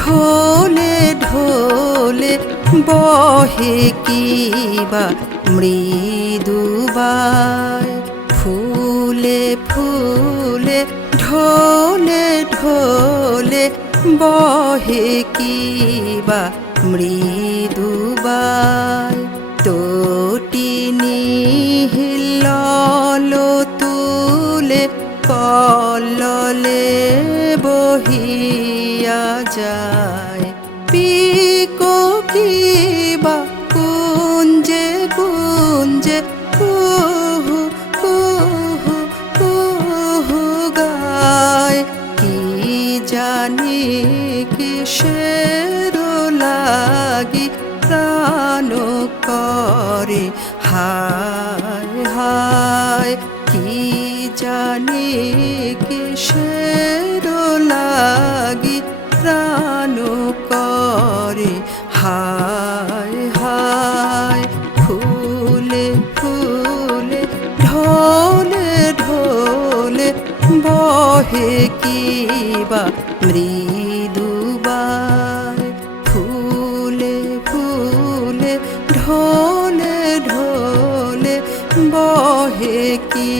ঢোলে ঢোলে বহে কিবা মৃদুবায় ফুলে ফুলে ঢোলে ঢোলে বহে কিবা মৃদুবায় তটিনী হিল্লোল তুলে কল্লোলে বহিয়া যায় পিকো কিবা কুঞ্জে কুঞ্জে কুহু কুহু কুহু গায় কি জানি কিসের লাগি প্রাণ করে হায় হায় কি জানি কিসের লাগি প্রাণ করে হায় হায় ফুলে ফুলে ঢোলে ঢোলে বহে কিবা মৃদুবায় ফুলে ফুলে ঢোলে ঢোলে বহে কি